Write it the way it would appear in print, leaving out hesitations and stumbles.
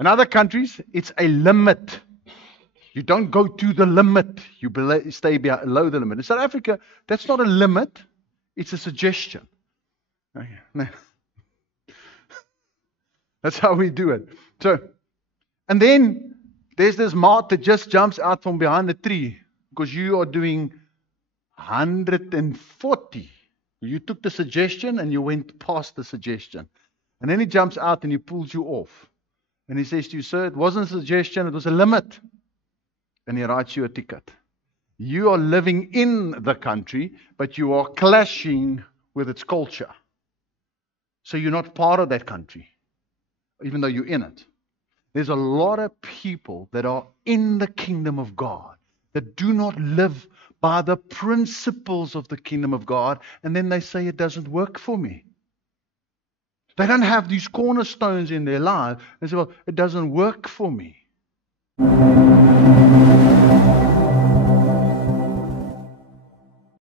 In other countries, it's a limit. You don't go to the limit. You stay below the limit. In South Africa, that's not a limit. It's a suggestion. Okay. That's how we do it. And then there's this moth that just jumps out from behind the tree because you are doing 140. You took the suggestion and you went past the suggestion. And then he jumps out and he pulls you off. And he says to you, sir, it wasn't a suggestion, it was a limit. And he writes you a ticket. You are living in the country, but you are clashing with its culture. So you're not part of that country, even though you're in it. There's a lot of people that are in the kingdom of God that do not live by the principles of the kingdom of God, and then they say it doesn't work for me. They don't have these cornerstones in their life. They say, well, it doesn't work for me.